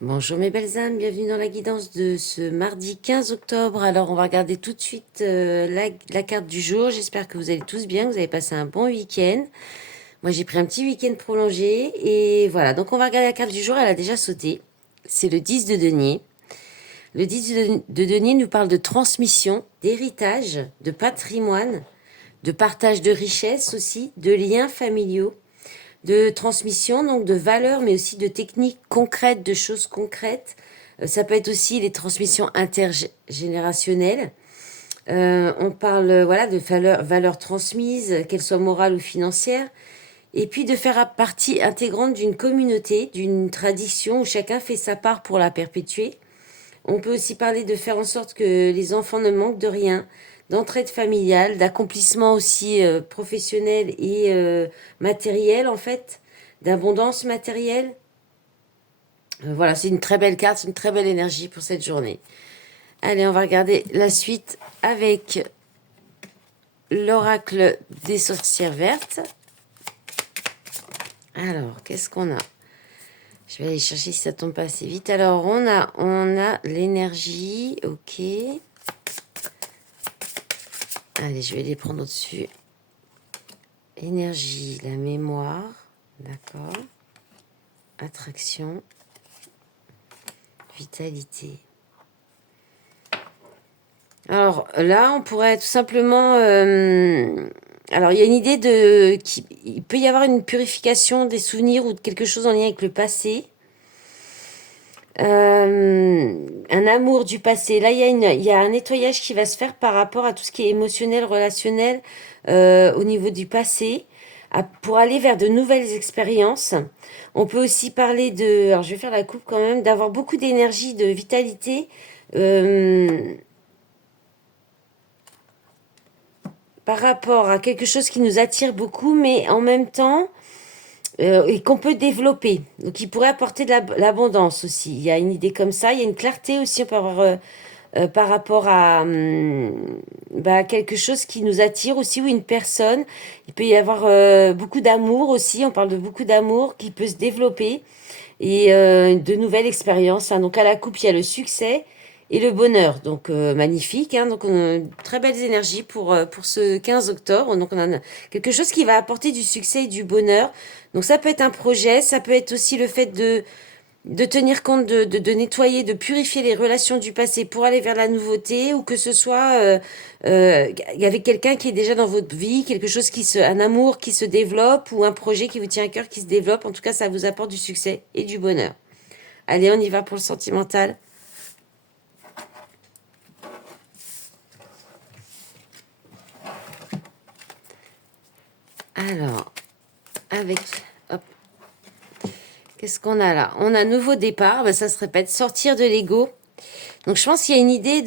Bonjour mes belles âmes, bienvenue dans la guidance de ce mardi 15 octobre. Alors on va regarder tout de suite la carte du jour. J'espère que vous allez tous bien, que vous avez passé un bon week-end. Moi j'ai pris un petit week-end prolongé et voilà. Donc on va regarder la carte du jour, elle a déjà sauté. C'est le 10 de denier. Le 10 de denier nous parle de transmission, d'héritage, de patrimoine, de partage de richesses aussi, de liens familiaux, de transmission, donc de valeurs, mais aussi de techniques concrètes, de choses concrètes. Ça peut être aussi les transmissions intergénérationnelles. On parle voilà, de valeurs transmises, qu'elles soient morales ou financières. Et puis de faire partie intégrante d'une communauté, d'une tradition où chacun fait sa part pour la perpétuer. On peut aussi parler de faire en sorte que les enfants ne manquent de rien, d'entraide familiale, d'accomplissement aussi professionnel et matériel en fait, d'abondance matérielle. Voilà, c'est une très belle carte, c'est une très belle énergie pour cette journée. Allez, on va regarder la suite avec l'oracle des sorcières vertes. Alors, qu'est-ce qu'on a? Je vais aller chercher si ça tombe pas assez vite. Alors, on a l'énergie, ok. Allez, je vais les prendre au-dessus. Énergie, la mémoire, d'accord. Attraction, vitalité. Alors là, on pourrait tout simplement... alors, il y a une idée de... Il peut y avoir une purification des souvenirs ou de quelque chose en lien avec le passé. Un amour du passé. Là, il y a un nettoyage qui va se faire par rapport à tout ce qui est émotionnel, relationnel au niveau du passé, pour aller vers de nouvelles expériences. On peut aussi parler de, alors je vais faire la coupe quand même, d'avoir beaucoup d'énergie, de vitalité, par rapport à quelque chose qui nous attire beaucoup, mais en même temps, et qu'on peut développer. Donc, il pourrait apporter de l'abondance aussi. Il y a une idée comme ça. Il y a une clarté aussi, on peut avoir par rapport à quelque chose qui nous attire aussi, ou une personne. Il peut y avoir beaucoup d'amour aussi, on parle de beaucoup d'amour qui peut se développer, et de nouvelles expériences, hein. Donc à la coupe, il y a le succès et le bonheur. Donc magnifique, hein. Donc on a très belles énergies pour ce 15 octobre. Donc on a quelque chose qui va apporter du succès et du bonheur. Donc ça peut être un projet, ça peut être aussi le fait de tenir compte, de nettoyer, de purifier les relations du passé pour aller vers la nouveauté, ou que ce soit avec quelqu'un qui est déjà dans votre vie, quelque chose un amour qui se développe, ou un projet qui vous tient à cœur qui se développe. En tout cas, ça vous apporte du succès et du bonheur. Allez, on y va pour le sentimental. Alors, avec... Hop. Qu'est-ce qu'on a là? On a nouveau départ, ça se répète, sortir de l'ego. Donc je pense qu'il y a une idée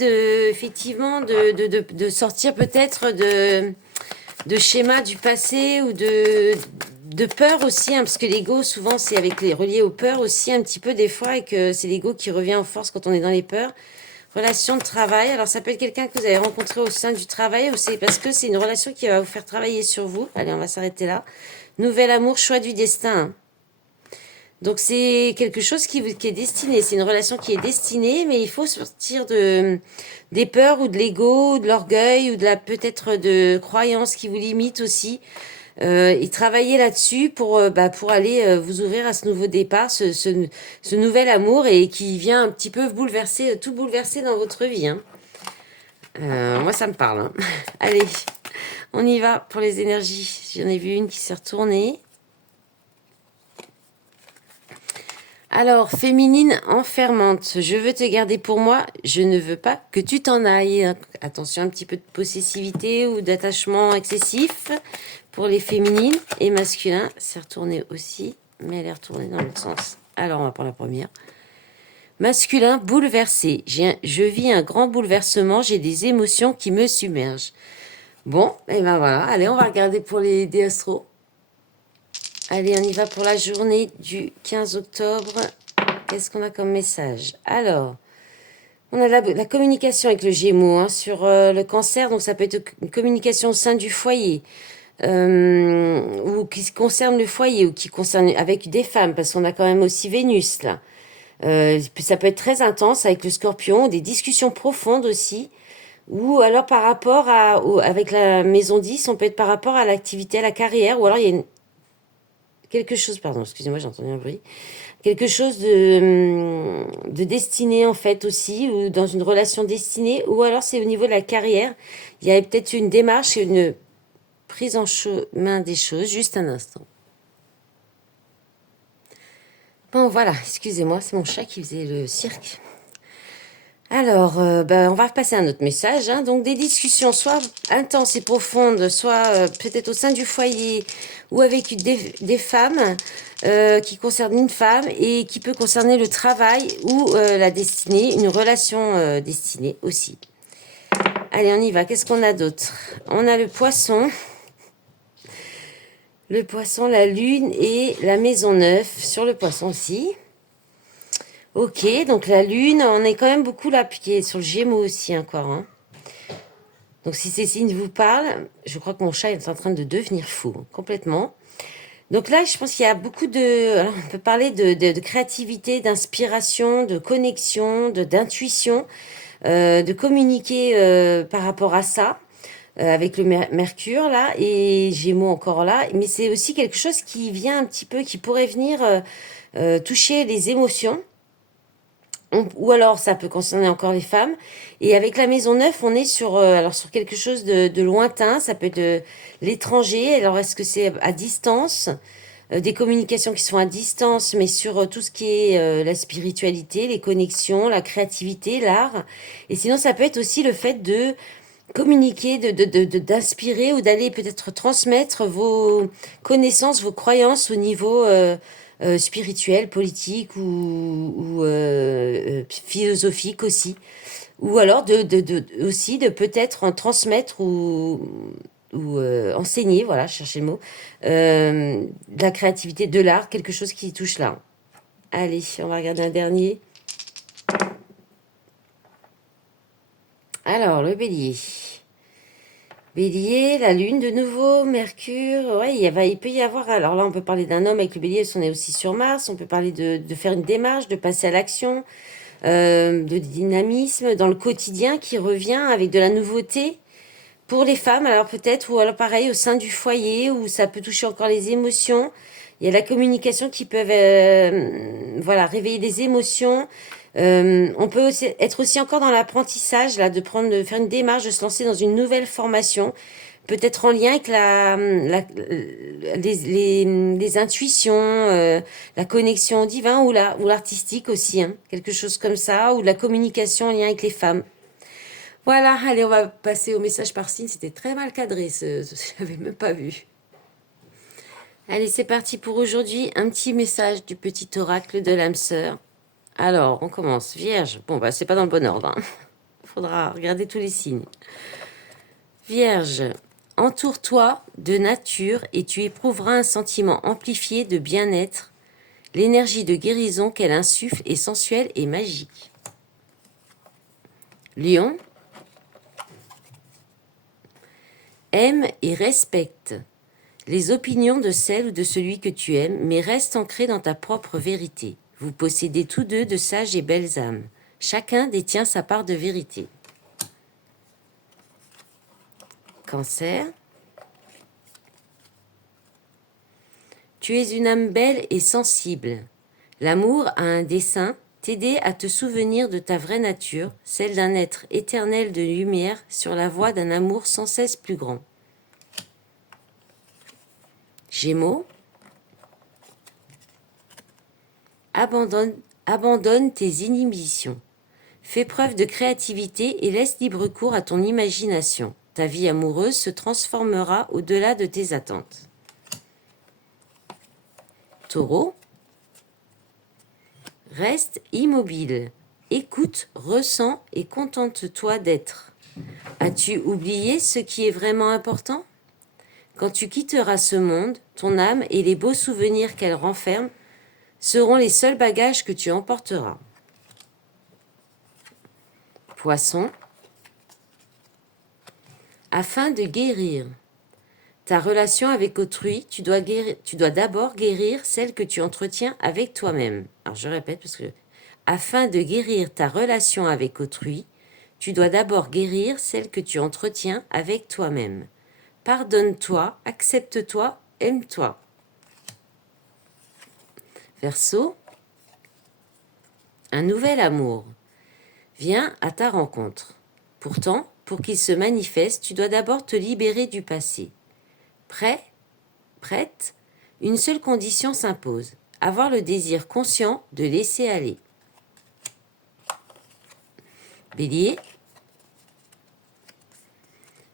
effectivement, de sortir peut-être de schémas du passé, ou de peur aussi, hein, parce que l'ego, souvent, c'est relié aux peurs aussi, un petit peu des fois, et que c'est l'ego qui revient en force quand on est dans les peurs. Relation de travail, alors ça peut être quelqu'un que vous avez rencontré au sein du travail, ou c'est parce que c'est une relation qui va vous faire travailler sur vous. Allez, on va s'arrêter là. Nouvel amour, choix du destin, hein. Donc c'est quelque chose qui est destiné, c'est une relation qui est destinée, mais il faut sortir des peurs, ou de l'ego, ou de l'orgueil, ou peut-être de croyances qui vous limitent aussi, et travailler là-dessus pour aller vous ouvrir à ce nouveau départ, ce nouvel amour, et qui vient un petit peu bouleverser, tout bouleverser dans votre vie, hein. Moi ça me parle, hein. Allez, on y va pour les énergies. J'en ai vu une qui s'est retournée. Alors, féminine enfermante, je veux te garder pour moi, je ne veux pas que tu t'en ailles. Attention, un petit peu de possessivité ou d'attachement excessif pour les féminines. Et masculin, c'est retourné aussi, mais elle est retournée dans l'autre sens. Alors, on va prendre la première. Masculin, bouleversé. Je vis un grand bouleversement, j'ai des émotions qui me submergent. Bon, et ben voilà, allez, on va regarder pour les astros. Allez, on y va pour la journée du 15 octobre. Qu'est-ce qu'on a comme message? Alors, on a la communication avec le Gémeaux, hein, sur le cancer. Donc, ça peut être une communication au sein du foyer, ou qui concerne le foyer, ou qui concerne avec des femmes, parce qu'on a quand même aussi Vénus, là. Ça peut être très intense avec le scorpion, des discussions profondes aussi. Ou alors par rapport avec la maison 10, on peut être par rapport à l'activité, à la carrière, ou alors il y a quelque chose, pardon, excusez-moi, j'ai entendu un bruit, quelque chose de destiné en fait aussi, ou dans une relation destinée, ou alors c'est au niveau de la carrière, il y a peut-être une démarche et une prise en main des choses, juste un instant. Bon voilà, excusez-moi, c'est mon chat qui faisait le cirque. Alors, on va repasser un autre message. Hein. Donc, des discussions soit intenses et profondes, soit peut-être au sein du foyer ou avec des femmes qui concernent une femme et qui peut concerner le travail ou la destinée, une relation destinée aussi. Allez, on y va. Qu'est-ce qu'on a d'autre? On a le poisson. Le poisson, la lune et la maison 9 sur le poisson aussi. Ok, donc la lune, on est quand même beaucoup là, puis sur le Gémeaux aussi encore. Hein. Donc si ces signes vous parlent, je crois que mon chat est en train de devenir fou, complètement. Donc là, je pense qu'il y a beaucoup de... Alors, on peut parler de créativité, d'inspiration, de connexion, d'intuition, de communiquer par rapport à ça, avec le Mercure là, et Gémeaux encore là. Mais c'est aussi quelque chose qui vient un petit peu, qui pourrait venir toucher les émotions. Ou alors ça peut concerner encore les femmes. Et avec la maison 9, on est sur quelque chose de lointain. Ça peut être de l'étranger. Alors est-ce que c'est à distance, des communications qui sont à distance, mais sur tout ce qui est la spiritualité, les connexions, la créativité, l'art. Et sinon, ça peut être aussi le fait de communiquer, d'inspirer ou d'aller peut-être transmettre vos connaissances, vos croyances au niveau spirituel, politique ou philosophique aussi. Ou alors aussi de peut-être en transmettre ou enseigner, voilà, chercher le mot, de la créativité, de l'art, quelque chose qui touche là. Allez, on va regarder un dernier. Alors, le bélier. Bélier, la lune de nouveau, Mercure, ouais, il peut y avoir, alors là on peut parler d'un homme avec le bélier, on est aussi sur Mars, on peut parler de faire une démarche, de passer à l'action, de dynamisme dans le quotidien qui revient avec de la nouveauté pour les femmes, alors peut-être, ou alors pareil au sein du foyer où ça peut toucher encore les émotions. Il y a la communication qui peuvent voilà, réveiller des émotions. On peut aussi être aussi encore dans l'apprentissage, là, de faire une démarche, de se lancer dans une nouvelle formation, peut-être en lien avec les intuitions, la connexion au divin ou l'artistique aussi, hein, quelque chose comme ça, ou la communication en lien avec les femmes. Voilà, allez, on va passer au message par signe. C'était très mal cadré, je l'avais même pas vu. Allez, c'est parti pour aujourd'hui. Un petit message du petit oracle de l'âme sœur. Alors, on commence. Vierge. Bon, c'est pas dans le bon ordre. Hein. Faudra regarder tous les signes. Vierge, entoure-toi de nature et tu éprouveras un sentiment amplifié de bien-être. L'énergie de guérison qu'elle insuffle est sensuelle et magique. Lion, aime et respecte les opinions de celle ou de celui que tu aimes, mais reste ancré dans ta propre vérité. Vous possédez tous deux de sages et belles âmes. Chacun détient sa part de vérité. Cancer. Tu es une âme belle et sensible. L'amour a un dessein, t'aider à te souvenir de ta vraie nature, celle d'un être éternel de lumière sur la voie d'un amour sans cesse plus grand. Gémeaux. Abandonne tes inhibitions. Fais preuve de créativité et laisse libre cours à ton imagination. Ta vie amoureuse se transformera au-delà de tes attentes. Taureau. Reste immobile. Écoute, ressens et contente-toi d'être. As-tu oublié ce qui est vraiment important ? Quand tu quitteras ce monde, ton âme et les beaux souvenirs qu'elle renferme seront les seuls bagages que tu emporteras. Poisson. Afin de guérir ta relation avec autrui, tu dois d'abord guérir celle que tu entretiens avec toi-même. Alors je répète parce que Afin de guérir ta relation avec autrui, tu dois d'abord guérir celle que tu entretiens avec toi-même. Pardonne-toi, accepte-toi, aime-toi. Verseau, un nouvel amour vient à ta rencontre. Pourtant, pour qu'il se manifeste, tu dois d'abord te libérer du passé. Prêt? Prête? Une seule condition s'impose, avoir le désir conscient de laisser aller. Bélier,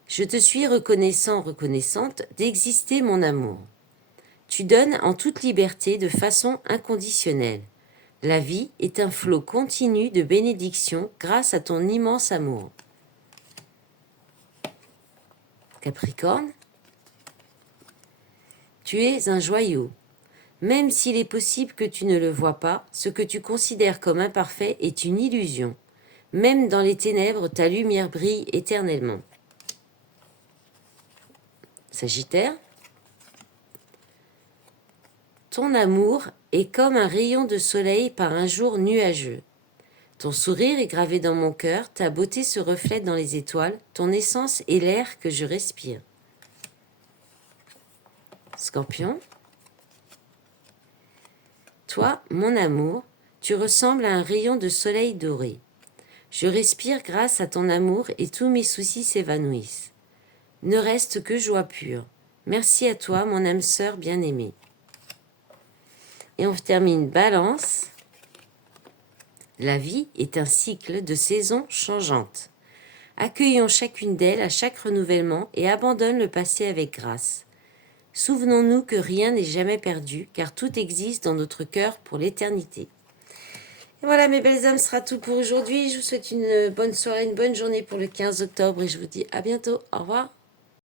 je te suis reconnaissant, reconnaissante d'exister mon amour. Tu donnes en toute liberté de façon inconditionnelle. La vie est un flot continu de bénédictions grâce à ton immense amour. Capricorne, tu es un joyau. Même s'il est possible que tu ne le vois pas, ce que tu considères comme imparfait est une illusion. Même dans les ténèbres, ta lumière brille éternellement. Sagittaire, ton amour est comme un rayon de soleil par un jour nuageux. Ton sourire est gravé dans mon cœur, ta beauté se reflète dans les étoiles, ton essence est l'air que je respire. Scorpion, toi, mon amour, tu ressembles à un rayon de soleil doré. Je respire grâce à ton amour et tous mes soucis s'évanouissent. Ne reste que joie pure. Merci à toi, mon âme sœur bien-aimée. Et on termine Balance. La vie est un cycle de saisons changeantes. Accueillons chacune d'elles à chaque renouvellement et abandonne le passé avec grâce. Souvenons-nous que rien n'est jamais perdu, car tout existe dans notre cœur pour l'éternité. Et voilà mes belles âmes, ce sera tout pour aujourd'hui. Je vous souhaite une bonne soirée, une bonne journée pour le 15 octobre et je vous dis à bientôt. Au revoir.